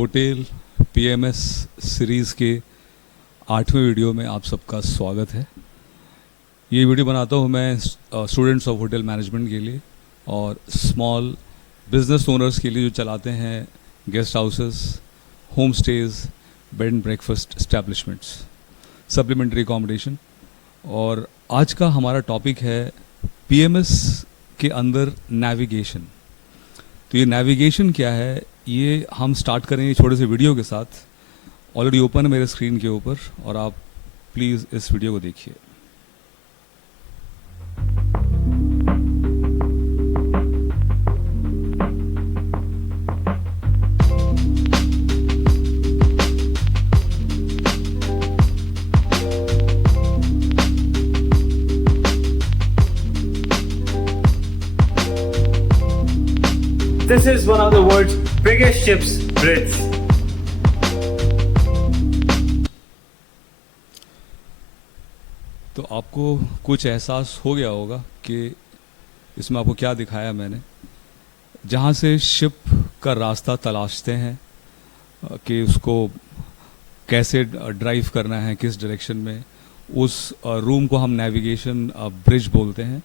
Hotel PMS series के 8वें video में आप सबका स्वागत है। ये वीडियो बनाता हूँ मैं स्टूडेंट्स ऑफ होटल मैनेजमेंट के लिए और स्मॉल बिजनेस ओनर्स के लिए जो चलाते हैं guest houses, home stage, bed and breakfast establishments, supplementary accommodation. और आज का हमारा टॉपिक है पीएमएस के अंदर नेविगेशन। तो ये नेविगेशन क्या है, ये हम स्टार्ट करेंगे छोटे से वीडियो के साथ। ऑलरेडी ओपन है मेरे स्क्रीन के ऊपर और आप प्लीज़ इस वीडियो को देखिए। This is one of the world's biggest ships bridge. तो आपको कुछ एहसास हो गया होगा कि इसमें आपको क्या दिखाया मैंने। जहाँ से शिप का रास्ता तलाशते हैं कि उसको कैसे ड्राइव करना है, किस डायरेक्शन में, उस रूम को हम नेविगेशन ब्रिज बोलते हैं।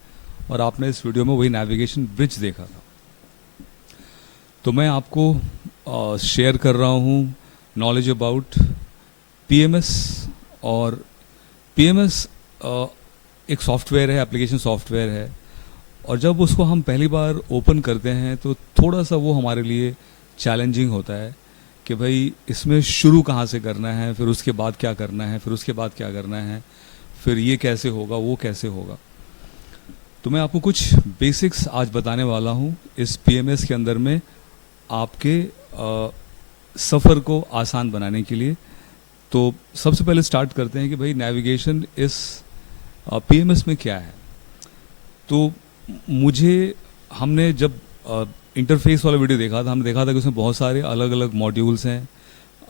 और आपने इस वीडियो में वही नेविगेशन ब्रिज देखा था। तो मैं आपको शेयर कर रहा हूँ नॉलेज अबाउट पीएमएस। और पीएमएस एक सॉफ्टवेयर है, एप्लीकेशन सॉफ्टवेयर है। और जब उसको हम पहली बार ओपन करते हैं तो थोड़ा सा वो हमारे लिए चैलेंजिंग होता है कि भाई इसमें शुरू कहाँ से करना है, फिर उसके बाद क्या करना है, फिर उसके बाद क्या करना है, फिर ये कैसे होगा, वो कैसे होगा। तो मैं आपको कुछ बेसिक्स आज बताने वाला हूँ इस पीएमएस के अंदर में आपके सफ़र को आसान बनाने के लिए। तो सबसे पहले स्टार्ट करते हैं कि भाई नेविगेशन इस पीएमएस में क्या है। तो हमने जब इंटरफेस वाला वीडियो देखा था, हमने देखा था कि उसमें बहुत सारे अलग अलग मॉड्यूल्स हैं,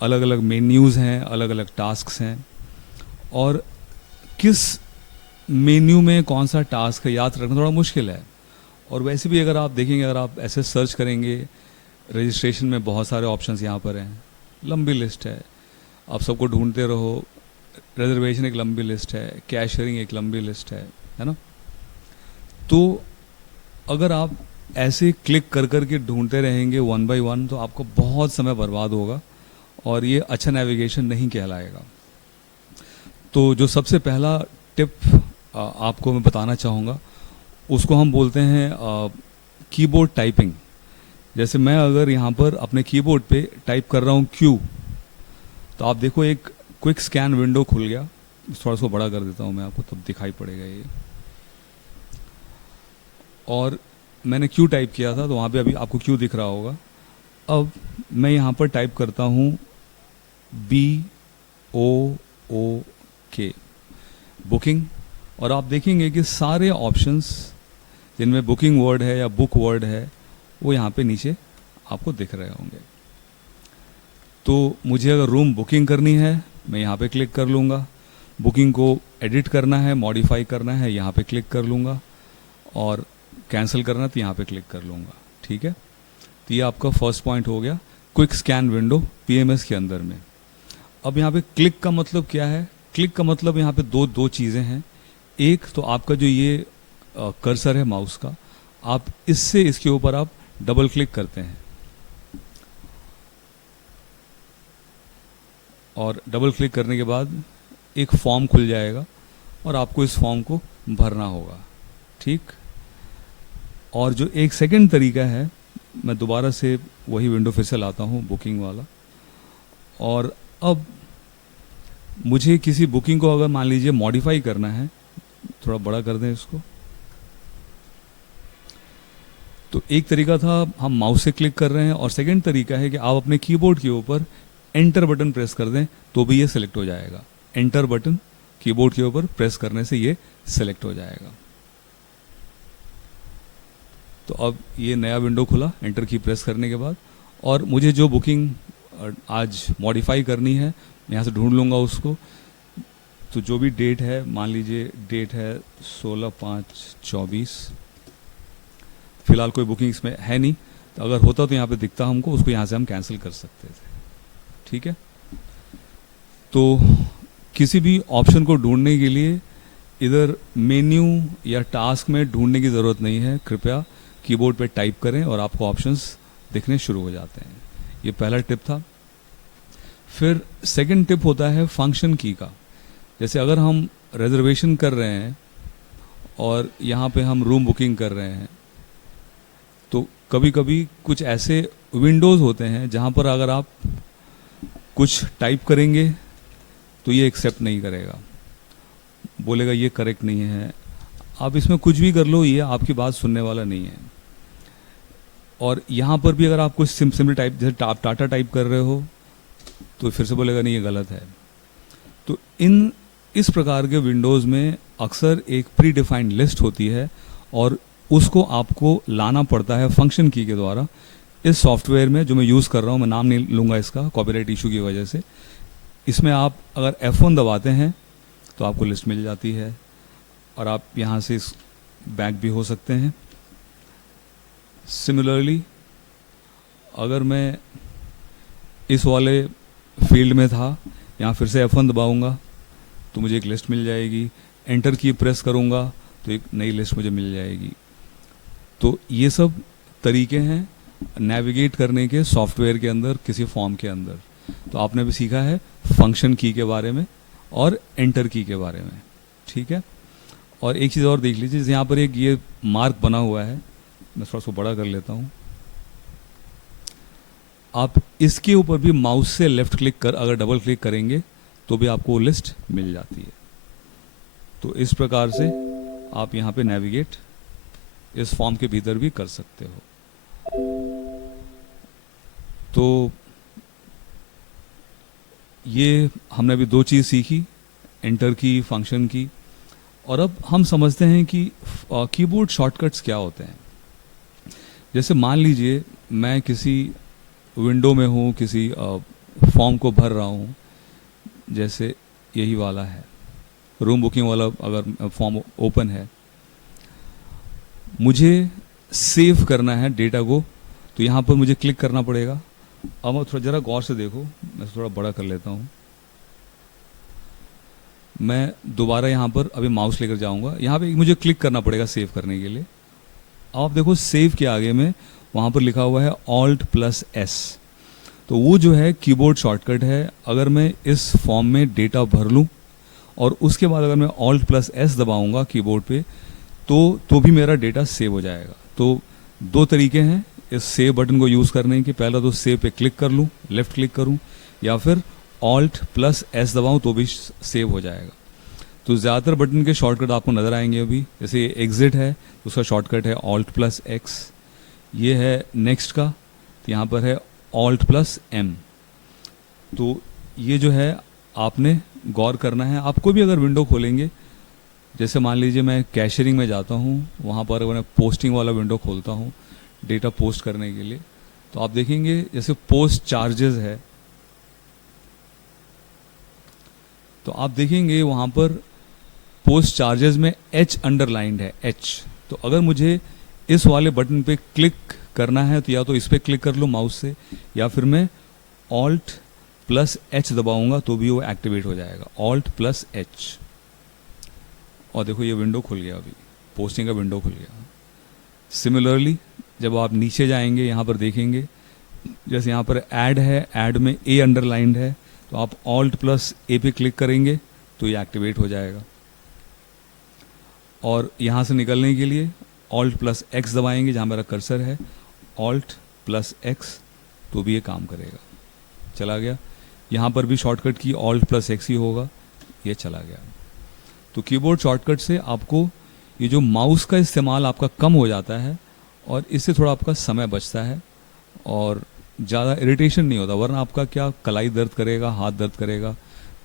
अलग अलग मेन्यूज़ हैं, अलग अलग टास्क्स हैं। और किस मेन्यू में कौन सा टास्क है याद रखना थोड़ा मुश्किल है। और वैसे भी अगर आप देखेंगे, अगर आप ऐसे सर्च करेंगे, रजिस्ट्रेशन में बहुत सारे ऑप्शंस यहाँ पर हैं, लंबी लिस्ट है, आप सबको ढूंढते रहो। रिजर्वेशन एक लंबी लिस्ट है, कैशरिंग एक लंबी लिस्ट है ना। तो अगर आप ऐसे क्लिक कर कर के ढूंढते रहेंगे वन बाय वन तो आपको बहुत समय बर्बाद होगा और ये अच्छा नेविगेशन नहीं कहलाएगा। तो जो सबसे पहला टिप आपको मैं बताना चाहूँगा उसको हम बोलते हैं कीबोर्ड टाइपिंग। जैसे मैं अगर यहाँ पर अपने कीबोर्ड पे टाइप कर रहा हूँ Q, तो आप देखो एक क्विक स्कैन विंडो खुल गया। थोड़ा सा बड़ा कर देता हूँ मैं आपको, तब दिखाई पड़ेगा ये। और मैंने Q टाइप किया था तो वहाँ पे अभी आपको Q दिख रहा होगा। अब मैं यहाँ पर टाइप करता हूँ BOOK, बुकिंग। और आप देखेंगे कि सारे ऑप्शंस जिनमें बुकिंग वर्ड है या बुक वर्ड है वो यहाँ पे नीचे आपको दिख रहे होंगे। तो मुझे अगर रूम बुकिंग करनी है मैं यहाँ पे क्लिक कर लूँगा, बुकिंग को एडिट करना है, मॉडिफाई करना है, यहाँ पे क्लिक कर लूँगा, और कैंसिल करना तो यहाँ पे क्लिक कर लूँगा। ठीक है, तो ये आपका फर्स्ट पॉइंट हो गया, क्विक स्कैन विंडो पीएमएस के अंदर में। अब यहाँ पे क्लिक का मतलब क्या है? क्लिक का मतलब यहाँ पे दो चीज़ें हैं। एक तो आपका जो ये कर्सर है माउस का, आप इससे इसके ऊपर आप डबल क्लिक करते हैं और डबल क्लिक करने के बाद एक फॉर्म खुल जाएगा और आपको इस फॉर्म को भरना होगा। ठीक। और जो एक सेकंड तरीका है, मैं दोबारा से वही विंडो फिर से लाता हूँ, बुकिंग वाला। और अब मुझे किसी बुकिंग को अगर मान लीजिए मॉडिफाई करना है, थोड़ा बड़ा कर दें इसको। तो एक तरीका था हम माउस से क्लिक कर रहे हैं, और सेकंड तरीका है कि आप अपने कीबोर्ड के ऊपर एंटर बटन प्रेस कर दें तो भी ये सिलेक्ट हो जाएगा। एंटर बटन कीबोर्ड के ऊपर प्रेस करने से ये सिलेक्ट हो जाएगा। तो अब ये नया विंडो खुला एंटर की प्रेस करने के बाद। और मुझे जो बुकिंग आज मॉडिफाई करनी है मैं यहाँ से ढूंढ लूँगा उसको। तो जो भी डेट है, मान लीजिए डेट है 16/5/24। फिलहाल कोई बुकिंग इसमें है नहीं, तो अगर होता तो यहाँ पे दिखता हमको, उसको यहाँ से हम कैंसिल कर सकते थे। ठीक है। तो किसी भी ऑप्शन को ढूंढने के लिए इधर मेन्यू या टास्क में ढूंढने की ज़रूरत नहीं है, कृपया कीबोर्ड पे टाइप करें और आपको ऑप्शंस दिखने शुरू हो जाते हैं। ये पहला टिप था। फिर सेकंड टिप होता है फंक्शन की का। जैसे अगर हम रिजर्वेशन कर रहे हैं और यहाँ पे हम रूम बुकिंग कर रहे हैं, तो कभी कभी कुछ ऐसे विंडोज़ होते हैं जहाँ पर अगर आप कुछ टाइप करेंगे तो ये एक्सेप्ट नहीं करेगा, बोलेगा ये करेक्ट नहीं है। आप इसमें कुछ भी कर लो, ये आपकी बात सुनने वाला नहीं है। और यहाँ पर भी अगर आप कुछ सिंपल टाइप, जैसे आप टाटा टाइप कर रहे हो, तो फिर से बोलेगा नहीं ये गलत है। तो इस प्रकार के विंडोज़ में अक्सर एक प्री डिफाइंड लिस्ट होती है और उसको आपको लाना पड़ता है फंक्शन की के द्वारा। इस सॉफ्टवेयर में जो मैं यूज़ कर रहा हूँ, मैं नाम नहीं लूँगा इसका कॉपीराइट इशू की वजह से, इसमें आप अगर F1 दबाते हैं तो आपको लिस्ट मिल जाती है और आप यहाँ से बैक भी हो सकते हैं। सिमिलरली अगर मैं इस वाले फील्ड में था, यहाँ फिर से F1 दबाऊंगा तो मुझे एक लिस्ट मिल जाएगी। एंटर की प्रेस करूँगा तो एक नई लिस्ट मुझे मिल जाएगी। तो ये सब तरीके हैं नेविगेट करने के सॉफ्टवेयर के अंदर, किसी फॉर्म के अंदर। तो आपने भी सीखा है फंक्शन की के बारे में और एंटर की के बारे में, ठीक है। और एक चीज़ और देख लीजिए, जैसे यहाँ पर एक ये मार्क बना हुआ है, मैं थोड़ा सा बड़ा कर लेता हूँ। आप इसके ऊपर भी माउस से लेफ्ट क्लिक कर, अगर डबल क्लिक करेंगे तो भी आपको लिस्ट मिल जाती है। तो इस प्रकार से आप यहाँ पे नेविगेट इस फॉर्म के भीतर भी कर सकते हो। तो ये हमने अभी दो चीज़ सीखी, एंटर की, फंक्शन की। और अब हम समझते हैं कि कीबोर्ड शॉर्टकट्स क्या होते हैं। जैसे मान लीजिए मैं किसी विंडो में हूँ, किसी फॉर्म को भर रहा हूँ, जैसे यही वाला है, रूम बुकिंग वाला अगर फॉर्म ओपन है, मुझे सेव करना है डेटा को, तो यहाँ पर मुझे क्लिक करना पड़ेगा। अब थोड़ा ज़रा गौर से देखो, मैं थोड़ा बड़ा कर लेता हूँ। मैं दोबारा यहाँ पर अभी माउस लेकर जाऊँगा, यहाँ पे मुझे क्लिक करना पड़ेगा सेव करने के लिए। आप देखो सेव के आगे में वहाँ पर लिखा हुआ है Alt+S। तो वो जो है कीबोर्ड शॉर्टकट है। अगर मैं इस फॉर्म में डेटा भर लूँ और उसके बाद अगर मैं Alt+S दबाऊँगा कीबोर्ड पे, तो भी मेरा डेटा सेव हो जाएगा। तो दो तरीके हैं इस सेव बटन को यूज़ करने के। पहला तो सेव पे क्लिक कर लूँ, लेफ्ट क्लिक करूँ, या फिर Alt+S दबाऊँ तो भी सेव हो जाएगा। तो ज़्यादातर बटन के शॉर्टकट आपको नज़र आएंगे अभी। जैसे ये एग्जिट है, उसका शॉर्टकट है Alt+X। ये है नेक्स्ट का, तो यहाँ पर है Alt+M। तो ये जो है आपने गौर करना है। आपको भी अगर विंडो खोलेंगे, जैसे मान लीजिए मैं कैशियरिंग में जाता हूँ, वहाँ पर अगर मैं पोस्टिंग वाला विंडो खोलता हूँ डेटा पोस्ट करने के लिए, तो आप देखेंगे जैसे पोस्ट चार्जेस है, तो आप देखेंगे वहाँ पर पोस्ट चार्जेस में H अंडरलाइंड है, H। तो अगर मुझे इस वाले बटन पे क्लिक करना है तो या तो इस पे क्लिक कर लो माउस से, या फिर मैं Alt+H दबाऊंगा तो भी वो एक्टिवेट हो जाएगा, Alt+H। और देखो ये विंडो खुल गया, अभी पोस्टिंग का विंडो खुल गया। सिमिलरली जब आप नीचे जाएंगे, यहाँ पर देखेंगे जैसे यहाँ पर ऐड है, ऐड में A अंडरलाइंड है, तो आप Alt+A पे क्लिक करेंगे तो ये एक्टिवेट हो जाएगा। और यहाँ से निकलने के लिए Alt+X दबाएंगे, जहाँ मेरा कर्सर है, Alt+X, तो भी ये काम करेगा। चला गया। यहाँ पर भी शॉर्टकट की Alt+X ही होगा, ये चला गया। तो कीबोर्ड शॉर्टकट से आपको ये जो माउस का इस्तेमाल आपका कम हो जाता है और इससे थोड़ा आपका समय बचता है और ज़्यादा इरिटेशन नहीं होता। वरना आपका क्या कलाई दर्द करेगा, हाथ दर्द करेगा,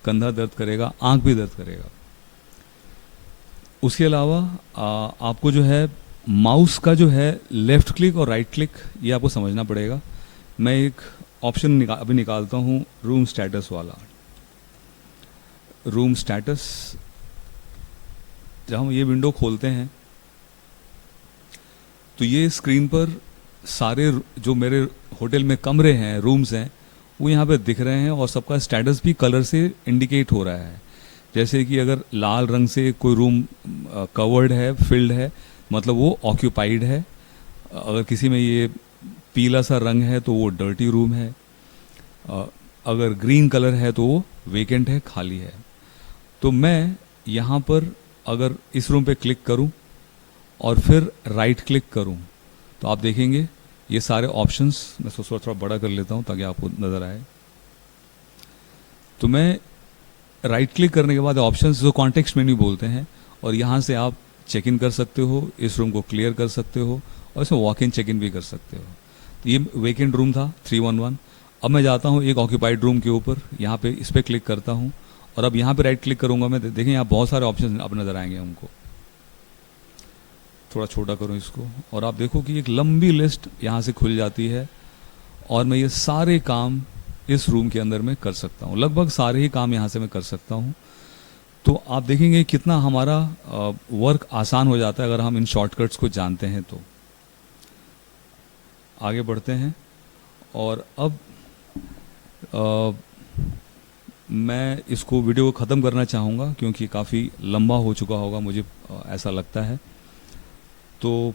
कंधा दर्द करेगा, आंख भी दर्द करेगा। उसके अलावा आपको जो है माउस का जो है लेफ़्ट क्लिक और राइट क्लिक, ये आपको समझना पड़ेगा। मैं एक ऑप्शन अभी निकालता हूँ, रूम स्टेटस वाला। रूम स्टेटस, जब हम ये विंडो खोलते हैं तो ये स्क्रीन पर सारे जो मेरे होटल में कमरे हैं, रूम्स हैं, वो यहाँ पे दिख रहे हैं और सबका स्टेटस भी कलर से इंडिकेट हो रहा है। जैसे कि अगर लाल रंग से कोई रूम कवर्ड है, फिल्ड है, मतलब वो ऑक्यूपाइड है। अगर किसी में ये पीला सा रंग है तो वो डर्टी रूम है। अगर ग्रीन कलर है तो वो वेकेंट है, खाली है। तो मैं यहाँ पर अगर इस रूम पे क्लिक करूँ और फिर राइट क्लिक करूँ तो आप देखेंगे ये सारे ऑप्शंस, मैं सोच थोड़ा बड़ा कर लेता हूँ ताकि आपको नज़र आए। तो मैं राइट क्लिक करने के बाद ऑप्शंस जो कॉन्टेक्स्ट मेन्यू बोलते हैं, और यहाँ से आप चेक इन कर सकते हो, इस रूम को क्लियर कर सकते हो और इसमें वॉक इन चेक इन भी कर सकते हो। तो ये वेकेंट रूम था 311। अब मैं जाता हूँ एक ऑक्यूपाइड रूम के ऊपर, यहाँ पे इस पर क्लिक करता हूँ और अब यहाँ पे राइट क्लिक करूँगा मैं, देखें यहाँ बहुत सारे ऑप्शन अब नज़र आएंगे हमको। थोड़ा छोटा करूँ इसको और आप देखो कि एक लंबी लिस्ट यहाँ से खुल जाती है और मैं ये सारे काम इस रूम के अंदर में कर सकता हूँ। लगभग सारे ही काम यहाँ से मैं कर सकता हूँ। तो आप देखेंगे कितना हमारा वर्क आसान हो जाता है अगर हम इन शॉर्टकट्स को जानते हैं। तो आगे बढ़ते हैं और अब मैं इसको वीडियो को ख़त्म करना चाहूँगा क्योंकि काफ़ी लंबा हो चुका होगा, मुझे ऐसा लगता है। तो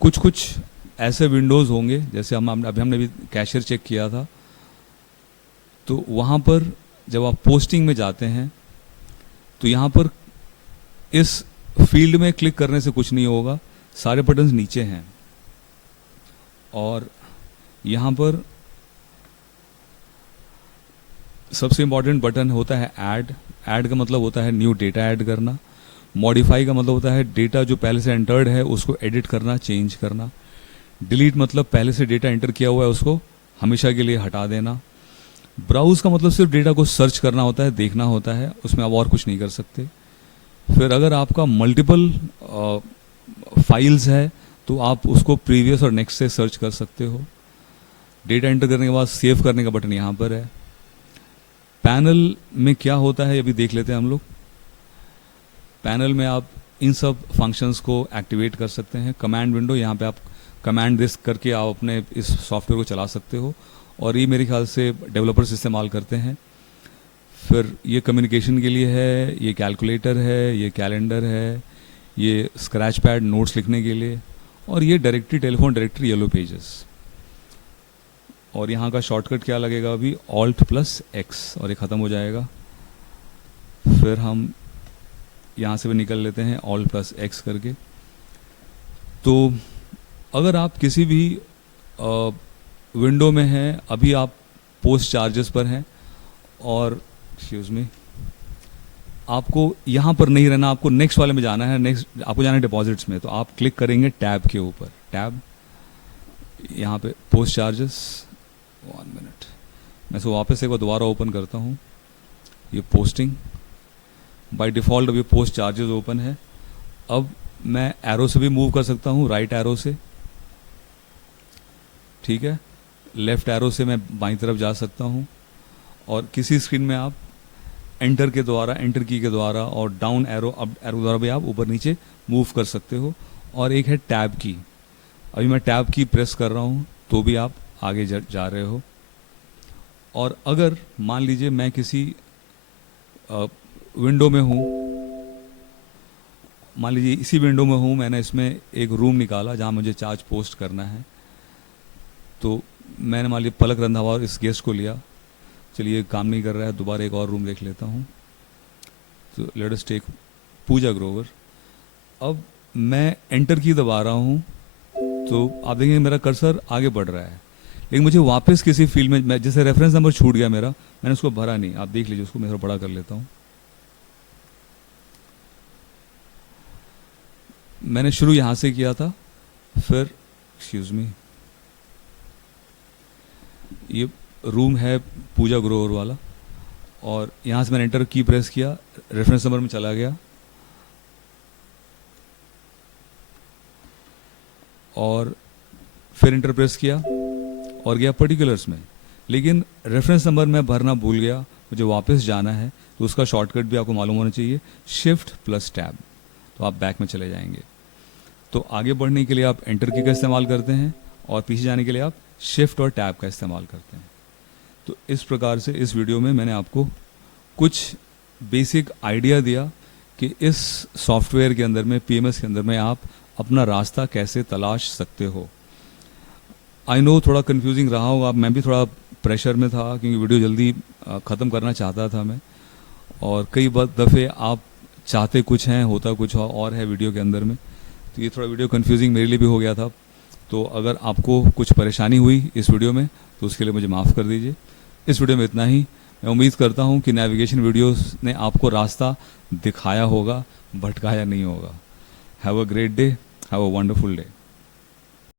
कुछ ऐसे विंडोज़ होंगे, जैसे हमने भी कैशियर चेक किया था, तो वहाँ पर जब आप पोस्टिंग में जाते हैं तो यहाँ पर इस फील्ड में क्लिक करने से कुछ नहीं होगा, सारे बटन्स नीचे हैं और यहाँ पर सबसे इम्पॉर्टेंट बटन होता है ऐड। ऐड का मतलब होता है न्यू डेटा ऐड करना। मॉडिफाई का मतलब होता है डेटा जो पहले से एंटर्ड है उसको एडिट करना, चेंज करना। डिलीट मतलब पहले से डेटा एंटर किया हुआ है उसको हमेशा के लिए हटा देना। ब्राउज का मतलब सिर्फ डेटा को सर्च करना होता है, देखना होता है, उसमें आप और कुछ नहीं कर सकते। फिर अगर आपका मल्टीपल फाइल्स है तो आप उसको प्रीवियस और नेक्स्ट से सर्च कर सकते हो। डेटा एंटर करने के बाद सेव करने का बटन यहाँ पर है। पैनल में क्या होता है अभी देख लेते हैं हम लोग। पैनल में आप इन सब फंक्शंस को एक्टिवेट कर सकते हैं। कमांड विंडो, यहाँ पे आप कमांड दिस करके आप अपने इस सॉफ्टवेयर को चला सकते हो और ये मेरे ख्याल से डेवलपर्स इस्तेमाल करते हैं। फिर ये कम्युनिकेशन के लिए है, ये कैलकुलेटर है, ये कैलेंडर है, ये स्क्रैच पैड नोट्स लिखने के लिए, और ये directory, telephone directory, yellow pages. और यहाँ का शॉर्टकट क्या लगेगा अभी, Alt+X, और ये ख़त्म हो जाएगा। फिर हम यहाँ से भी निकल लेते हैं Alt+X करके। तो अगर आप किसी भी विंडो में हैं, अभी आप पोस्ट चार्जेस पर हैं और एक्सक्यूज मी आपको यहाँ पर नहीं रहना, आपको नेक्स्ट वाले में जाना है। नेक्स्ट आपको जाना है डिपॉजिट्स में, तो आप क्लिक करेंगे टैब के ऊपर, टैब, यहाँ पे पोस्ट चार्जेस। 1 मिनट, मैं इसको वापस एक बार दोबारा ओपन करता हूँ। ये पोस्टिंग बाय डिफ़ॉल्ट अभी पोस्ट चार्जेस ओपन है। अब मैं एरो से भी मूव कर सकता हूँ, राइट एरो से, ठीक है। लेफ्ट एरो से मैं बाईं तरफ जा सकता हूँ और किसी स्क्रीन में आप एंटर के द्वारा, एंटर की के द्वारा और डाउन एरो, अप एरो द्वारा भी आप ऊपर नीचे मूव कर सकते हो। और एक है टैब की, अभी मैं टैब की प्रेस कर रहा हूँ तो भी आप आगे जा रहे हो। और अगर मान लीजिए मैं किसी विंडो में हूँ, मान लीजिए इसी विंडो में हूँ, मैंने इसमें एक रूम निकाला जहाँ मुझे चार्ज पोस्ट करना है, तो मैंने मान लीजिए पलक रंधावा इस गेस्ट को लिया, चलिए काम नहीं कर रहा है, दोबारा एक और रूम देख लेता हूँ। तो लेट अस टेक पूजा ग्रोवर। अब मैं एंटर की दबा रहा हूँ तो आप देखेंगे मेरा कर्सर आगे बढ़ रहा है, लेकिन मुझे वापस किसी फील्ड में, मैं जैसे रेफरेंस नंबर छूट गया मेरा, मैंने उसको भरा नहीं, आप देख लीजिए उसको मैं थोड़ा बड़ा कर लेता हूँ। मैंने शुरू यहाँ से किया था, फिर एक्सक्यूज मी, ये रूम है पूजा ग्रोवर वाला, और यहाँ से मैंने एंटर की प्रेस किया, रेफरेंस नंबर में चला गया और फिर एंटर प्रेस किया और गया पर्टिकुलर्स में, लेकिन रेफरेंस नंबर मैं भरना भूल गया, मुझे वापस जाना है। तो उसका शॉर्टकट भी आपको मालूम होना चाहिए, Shift+Tab, तो आप बैक में चले जाएंगे। तो आगे बढ़ने के लिए आप एंटर की का इस्तेमाल करते हैं और पीछे जाने के लिए आप शिफ्ट और टैब का इस्तेमाल करते हैं। तो इस प्रकार से इस वीडियो में मैंने आपको कुछ बेसिक आइडिया दिया कि इस सॉफ्टवेयर के अंदर में, पीएमएस के अंदर में आप अपना रास्ता कैसे तलाश सकते हो। आई नो थोड़ा कंफ्यूजिंग रहा होगा, मैं भी थोड़ा प्रेशर में था क्योंकि वीडियो जल्दी ख़त्म करना चाहता था मैं, और कई दफ़े आप चाहते कुछ हैं, होता कुछ और है वीडियो के अंदर में, तो ये थोड़ा वीडियो कंफ्यूजिंग मेरे लिए भी हो गया था। तो अगर आपको कुछ परेशानी हुई इस वीडियो में तो उसके लिए मुझे माफ़ कर दीजिए। इस वीडियो में इतना ही। मैं उम्मीद करता हूँ कि नेविगेशन वीडियोस ने आपको रास्ता दिखाया होगा, भटकाया नहीं होगा। Have a great day, have a wonderful day.